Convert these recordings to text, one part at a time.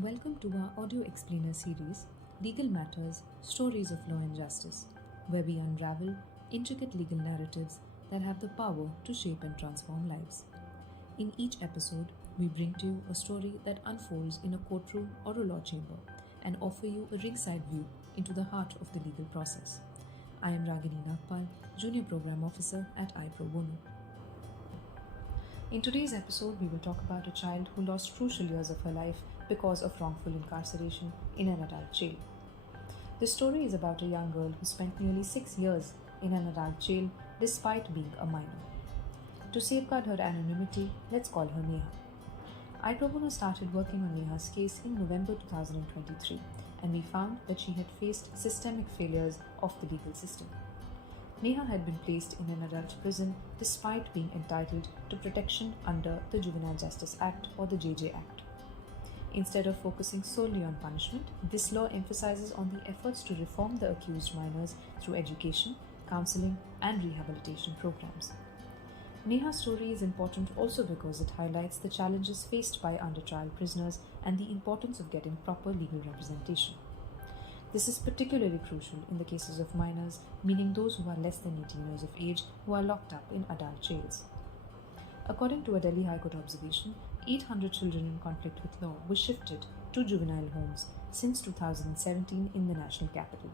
Welcome to our audio explainer series, Legal Matters Stories of Law and Justice, where we unravel intricate legal narratives that have the power to shape and transform lives. In each episode, we bring to you a story that unfolds in a courtroom or a law chamber and offer you a ringside view into the heart of the legal process. I am Ragini Nagpal, Junior Program Officer at iProbono. In today's episode, we will talk about a child who lost crucial years of her life because of wrongful incarceration in an adult jail. The story is about a young girl who spent nearly 6 years in an adult jail despite being a minor. To safeguard her anonymity, let's call her Neha. iProbono started working on Neha's case in November 2023, and we found that she had faced systemic failures of the legal system. Neha had been placed in an adult prison despite being entitled to protection under the Juvenile Justice Act or the JJ Act. Instead of focusing solely on punishment, this law emphasizes on the efforts to reform the accused minors through education, counseling, and rehabilitation programs. Neha's story is important also because it highlights the challenges faced by under-trial prisoners and the importance of getting proper legal representation. This is particularly crucial in the cases of minors, meaning those who are less than 18 years of age who are locked up in adult jails. According to a Delhi High Court observation, 800 children in conflict with law were shifted to juvenile homes since 2017 in the national capital.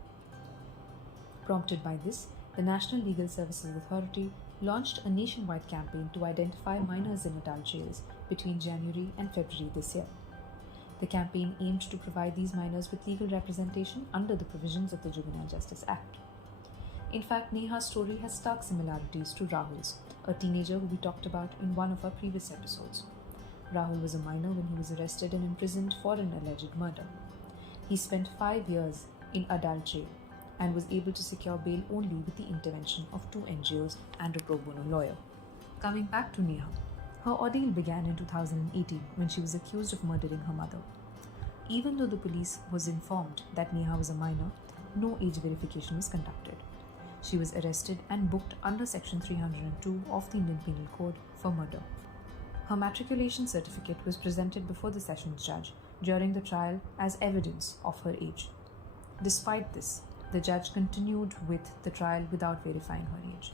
Prompted by this, the National Legal Services Authority launched a nationwide campaign to identify minors in adult jails between January and February this year. The campaign aimed to provide these minors with legal representation under the provisions of the Juvenile Justice Act. In fact, Neha's story has stark similarities to Rahul's, a teenager who we talked about in one of our previous episodes. Rahul was a minor when he was arrested and imprisoned for an alleged murder. He spent 5 years in adult jail and was able to secure bail only with the intervention of 2 NGOs and a pro bono lawyer. Coming back to Neha, her ordeal began in 2018 when she was accused of murdering her mother. Even though the police was informed that Neha was a minor, no age verification was conducted. She was arrested and booked under Section 302 of the Indian Penal Code for murder. Her matriculation certificate was presented before the sessions judge during the trial as evidence of her age. Despite this, the judge continued with the trial without verifying her age.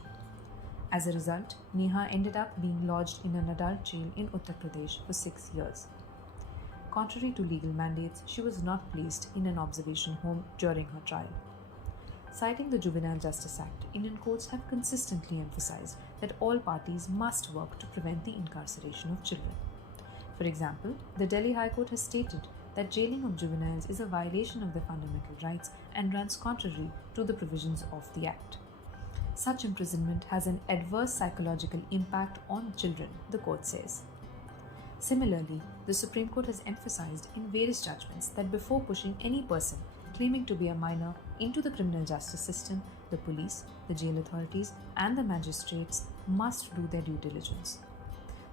As a result, Neha ended up being lodged in an adult jail in Uttar Pradesh for 6 years. Contrary to legal mandates, she was not placed in an observation home during her trial. Citing the Juvenile Justice Act, Indian courts have consistently emphasized that all parties must work to prevent the incarceration of children. For example, the Delhi High Court has stated that jailing of juveniles is a violation of their fundamental rights and runs contrary to the provisions of the Act. Such imprisonment has an adverse psychological impact on children, the court says. Similarly, the Supreme Court has emphasized in various judgments that before pushing any person claiming to be a minor into the criminal justice system, the police, the jail authorities, and the magistrates must do their due diligence.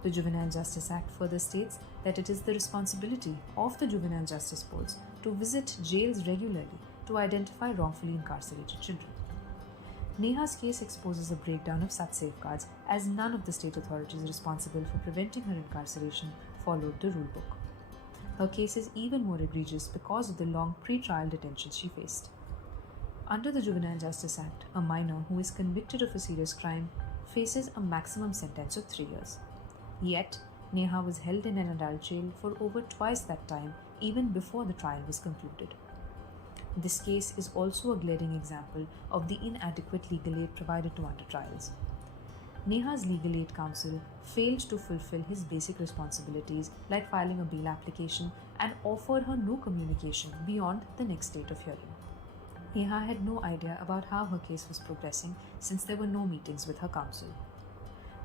The Juvenile Justice Act further states that it is the responsibility of the juvenile justice boards to visit jails regularly to identify wrongfully incarcerated children. Neha's case exposes a breakdown of such safeguards as none of the state authorities responsible for preventing her incarceration followed the rulebook. Her case is even more egregious because of the long pre-trial detention she faced. Under the Juvenile Justice Act, a minor who is convicted of a serious crime faces a maximum sentence of 3 years. Yet, Neha was held in an adult jail for over twice that time, even before the trial was concluded. This case is also a glaring example of the inadequate legal aid provided to under trials. Neha's legal aid counsel failed to fulfill his basic responsibilities like filing a bail application and offered her no communication beyond the next date of hearing. Neha had no idea about how her case was progressing since there were no meetings with her counsel.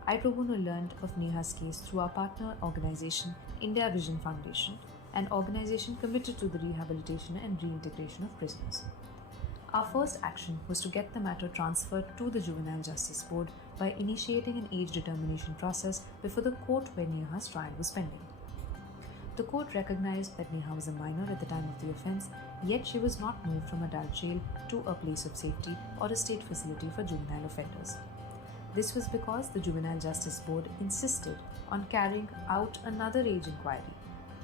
iProbono learned of Neha's case through our partner organization, India Vision Foundation, an organization committed to the rehabilitation and reintegration of prisoners. Our first action was to get the matter transferred to the Juvenile Justice Board by initiating an age determination process before the court where Neha's trial was pending. The court recognized that Neha was a minor at the time of the offense, yet she was not moved from adult jail to a place of safety or a state facility for juvenile offenders. This was because the Juvenile Justice Board insisted on carrying out another age inquiry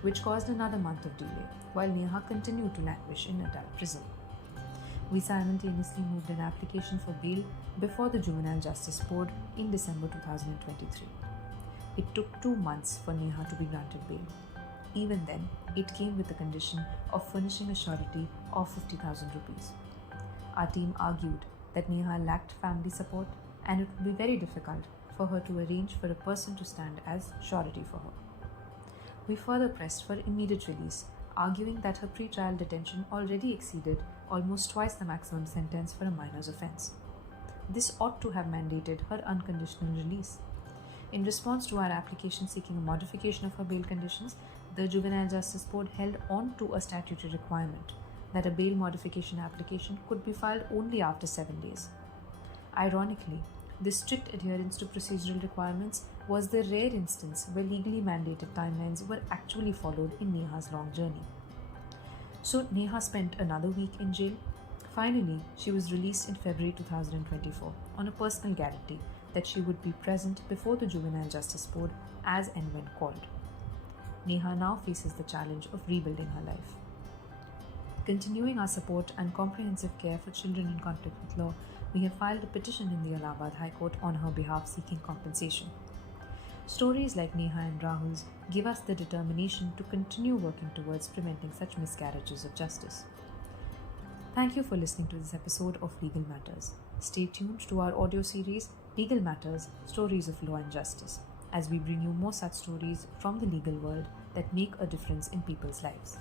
which caused another month of delay, while Neha continued to languish in adult prison. We simultaneously moved an application for bail before the Juvenile Justice Board in December 2023. It took 2 months for Neha to be granted bail. Even then, it came with the condition of furnishing a surety of 50,000 rupees. Our team argued that Neha lacked family support and it would be very difficult for her to arrange for a person to stand as surety for her. We further pressed for immediate release, arguing that her pre-trial detention already exceeded almost twice the maximum sentence for a minor's offence. This ought to have mandated her unconditional release. In response to our application seeking a modification of her bail conditions, the Juvenile Justice Board held on to a statutory requirement that a bail modification application could be filed only after 7 days. Ironically, this strict adherence to procedural requirements was the rare instance where legally mandated timelines were actually followed in Neha's long journey. So Neha spent another week in jail. Finally, she was released in February 2024 on a personal guarantee that she would be present before the Juvenile Justice Board as and when called. Neha now faces the challenge of rebuilding her life. Continuing our support and comprehensive care for children in conflict with law, we have filed a petition in the Allahabad High Court on her behalf seeking compensation. Stories like Neha and Rahul's give us the determination to continue working towards preventing such miscarriages of justice. Thank you for listening to this episode of Legal Matters. Stay tuned to our audio series, Legal Matters, Stories of Law and Justice, as we bring you more such stories from the legal world that make a difference in people's lives.